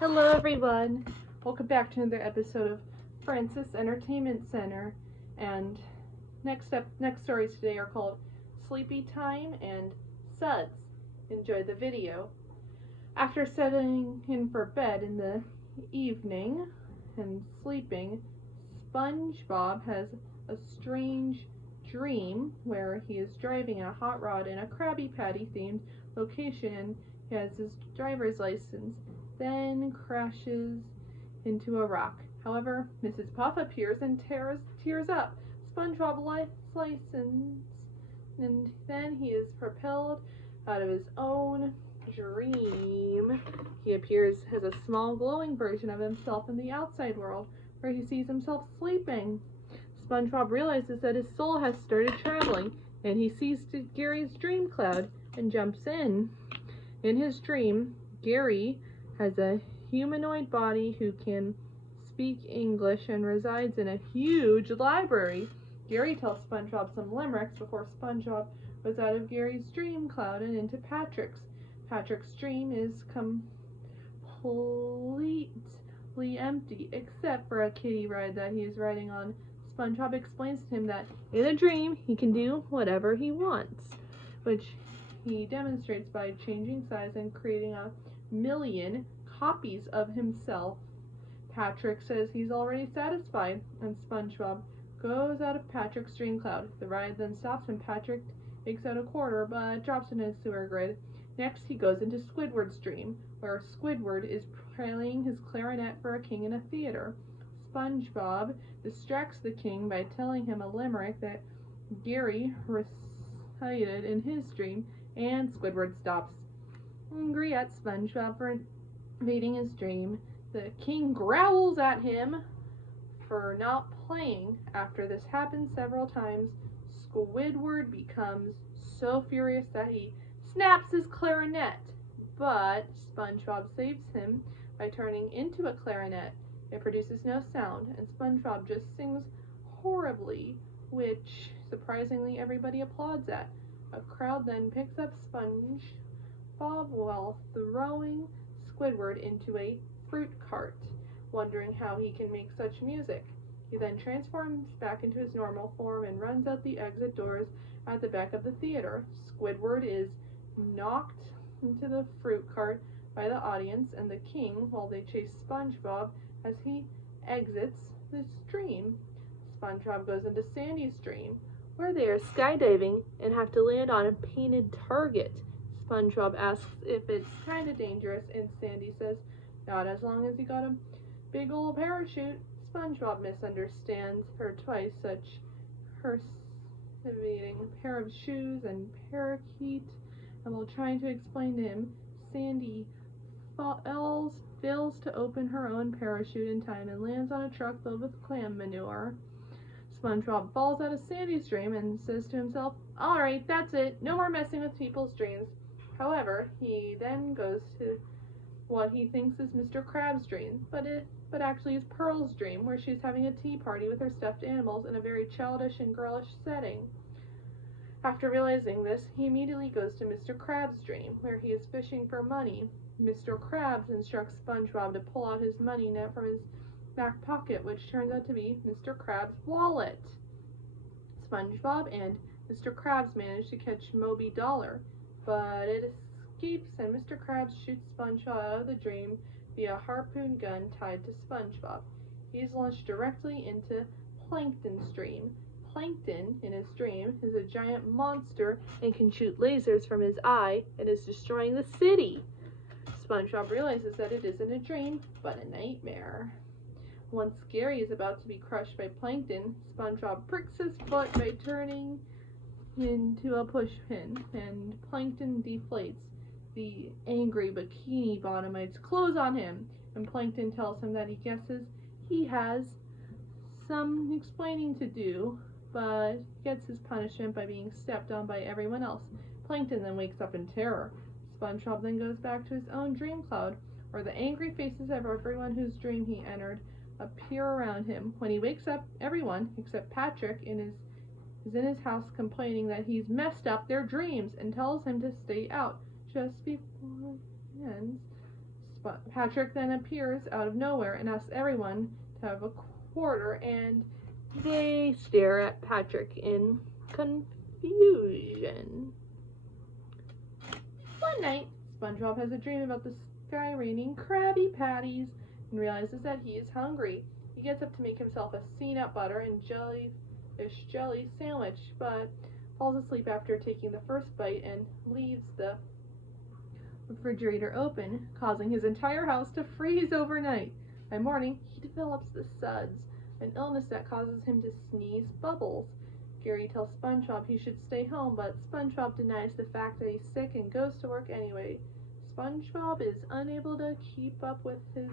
Hello everyone! Welcome back to another episode of Francis Entertainment Center. And next stories today are called Sleepy Time and Suds. Enjoy the video. After settling in for bed in the evening and sleeping, SpongeBob has a strange dream where he is driving a hot rod in a Krabby Patty themed location and he has his driver's license, then crashes into a rock. However, Mrs. Puff appears and tears up SpongeBob's license, and then he is propelled out of his own dream. He appears as a small glowing version of himself in the outside world, where he sees himself sleeping. SpongeBob realizes that his soul has started traveling, and he sees Gary's dream cloud and jumps in. In his dream, Gary has a humanoid body who can speak English and resides in a huge library. Gary tells SpongeBob some limericks before SpongeBob goes out of Gary's dream cloud and into Patrick's. Patrick's dream is completely empty, except for a kiddie ride that he is riding on. SpongeBob explains to him that in a dream he can do whatever he wants, which he demonstrates by changing size and creating 1,000,000 copies of himself. Patrick says he's already satisfied, and SpongeBob goes out of Patrick's dream cloud. The ride then stops when Patrick takes out a quarter but drops in his sewer grid. Next, he goes into Squidward's dream, where Squidward is playing his clarinet for a king in a theater. SpongeBob distracts the king by telling him a limerick that Gary recited in his dream, and Squidward stops. Angry at SpongeBob for invading his dream, the king growls at him for not playing. After this happens several times, Squidward becomes so furious that he snaps his clarinet, but SpongeBob saves him by turning into a clarinet. It produces no sound, and SpongeBob just sings horribly, which surprisingly everybody applauds at. A crowd then picks up SpongeBob while throwing Squidward into a fruit cart, wondering how he can make such music. He then transforms back into his normal form and runs out the exit doors at the back of the theater. Squidward is knocked into the fruit cart by the audience and the king while they chase SpongeBob as he exits this dream. SpongeBob goes into Sandy's dream, where they are skydiving and have to land on a painted target. SpongeBob asks if it's kind of dangerous, and Sandy says, not as long as you got a big old parachute. SpongeBob misunderstands her twice, such perceiving a pair of shoes and parakeet, and while trying to explain to him, Sandy fails to open her own parachute in time and lands on a truck filled with clam manure. SpongeBob falls out of Sandy's dream and says to himself, alright, that's it, no more messing with people's dreams. However, he then goes to what he thinks is Mr. Krabs' dream, but actually is Pearl's dream, where she's having a tea party with her stuffed animals in a very childish and girlish setting. After realizing this, he immediately goes to Mr. Krabs' dream, where he is fishing for money. Mr. Krabs instructs SpongeBob to pull out his money net from his back pocket, which turns out to be Mr. Krabs' wallet. SpongeBob and Mr. Krabs manage to catch Moby Dollar, but it escapes and Mr. Krabs shoots SpongeBob out of the dream via a harpoon gun tied to SpongeBob. He is launched directly into Plankton's dream. Plankton, in his dream, is a giant monster and can shoot lasers from his eye and is destroying the city. SpongeBob realizes that it isn't a dream, but a nightmare. Once Gary is about to be crushed by Plankton, SpongeBob pricks his foot by turning into a pushpin, and Plankton deflates. The angry Bikini Bottomites close on him, and Plankton tells him that he guesses he has some explaining to do, but gets his punishment by being stepped on by everyone else. Plankton then wakes up in terror. SpongeBob then goes back to his own dream cloud, where the angry faces of everyone whose dream he entered appear around him. When he wakes up, everyone, except Patrick, is in his house complaining that he's messed up their dreams and tells him to stay out. Just before it ends, Patrick then appears out of nowhere and asks everyone to have a quarter, and they stare at Patrick in confusion. One night, SpongeBob has a dream about the sky raining Krabby Patties and realizes that he is hungry. He gets up to make himself a peanut butter and jellyfish jelly sandwich, but falls asleep after taking the first bite and leaves the refrigerator open, causing his entire house to freeze overnight. By morning, he develops the Suds, an illness that causes him to sneeze bubbles. Gary tells SpongeBob he should stay home, but SpongeBob denies the fact that he's sick and goes to work anyway. SpongeBob is unable to keep up with his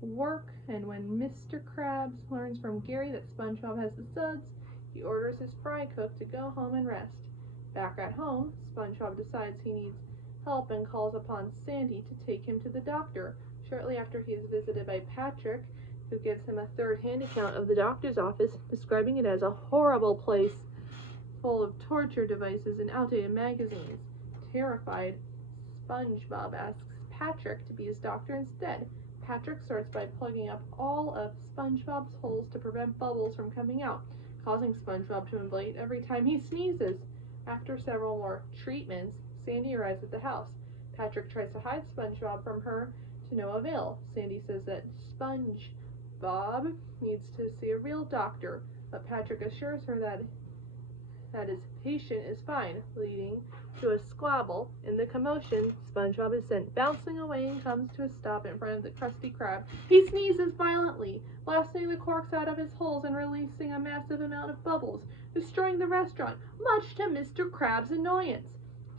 work, and when Mr. Krabs learns from Gary that SpongeBob has the Suds, he orders his fry cook to go home and rest. Back at home, SpongeBob decides he needs help and calls upon Sandy to take him to the doctor. Shortly after he is visited by Patrick, who gives him a third-hand account of the doctor's office, describing it as a horrible place full of torture devices and outdated magazines. Terrified, SpongeBob asks Patrick to be his doctor instead. Patrick starts by plugging up all of SpongeBob's holes to prevent bubbles from coming out, causing SpongeBob to inflate every time he sneezes. After several more treatments, Sandy arrives at the house. Patrick tries to hide SpongeBob from her to no avail. Sandy says that SpongeBob needs to see a real doctor, but Patrick assures her that his patient is fine, leading to a squabble. In the commotion, SpongeBob is sent bouncing away and comes to a stop in front of the Krusty Krab. He sneezes violently, blasting the corks out of his holes and releasing a massive amount of bubbles, destroying the restaurant, much to Mr. Krabs' annoyance.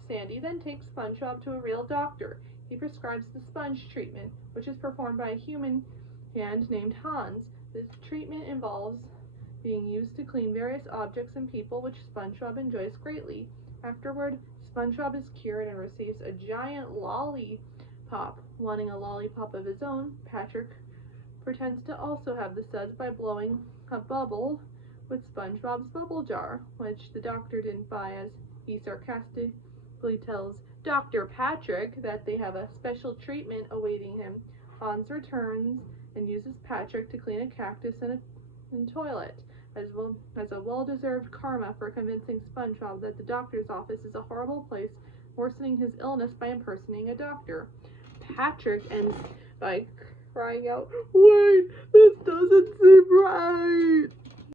Sandy then takes SpongeBob to a real doctor. He prescribes the sponge treatment, which is performed by a human hand named Hans. This treatment involves being used to clean various objects and people, which SpongeBob enjoys greatly. Afterward, SpongeBob is cured and receives a giant lollipop. Wanting a lollipop of his own, Patrick pretends to also have the Suds by blowing a bubble with SpongeBob's bubble jar, which the doctor didn't buy, as he sarcastically tells Dr. Patrick that they have a special treatment awaiting him. Hans returns and uses Patrick to clean a cactus in a toilet, as a well-deserved karma for convincing SpongeBob that the doctor's office is a horrible place, worsening his illness by impersonating a doctor. Patrick ends by crying out, "Wait, this doesn't seem right!"